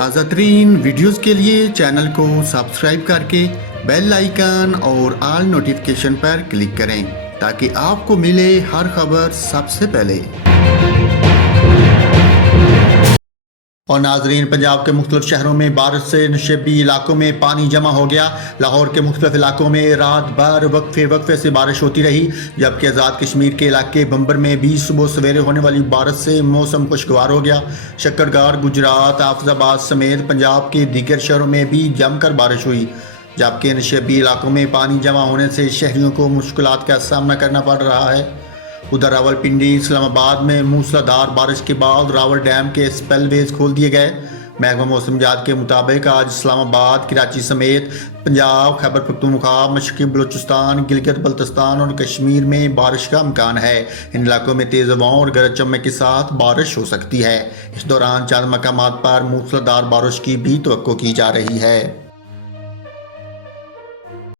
تازہ ترین ویڈیوز کے لیے چینل کو سبسکرائب کر کے بیل آئیکن اور آل نوٹیفیکیشن پر کلک کریں تاکہ آپ کو ملے ہر خبر سب سے پہلے۔ اور ناظرین، پنجاب کے مختلف شہروں میں بارش سے نشیبی علاقوں میں پانی جمع ہو گیا۔ لاہور کے مختلف علاقوں میں رات بھر وقفے سے بارش ہوتی رہی، جبکہ آزاد کشمیر کے علاقے بمبر میں بھی صبح سویرے ہونے والی بارش سے موسم خوشگوار ہو گیا۔ شکرگار، گجرات، حافظ آباد سمیت پنجاب کے دیگر شہروں میں بھی جم کر بارش ہوئی، جبکہ نشیبی علاقوں میں پانی جمع ہونے سے شہریوں کو مشکلات کا سامنا کرنا پڑ رہا ہے۔ ادھر راولپنڈی، اسلام آباد میں موسلا دھار بارش کے بعد راول ڈیم کے سپیل ویز کھول دیے گئے۔ محکمہ موسمیات کے مطابق آج اسلام آباد، کراچی سمیت پنجاب، خیبر پختونخوا، مشرقی بلوچستان، گلگت بلتستان اور کشمیر میں بارش کا امکان ہے۔ ان علاقوں میں تیز ہواؤں اور گرج چمک کے ساتھ بارش ہو سکتی ہے۔ اس دوران چند مقامات پر موسلا دھار بارش کی بھی توقع کی جا رہی ہے۔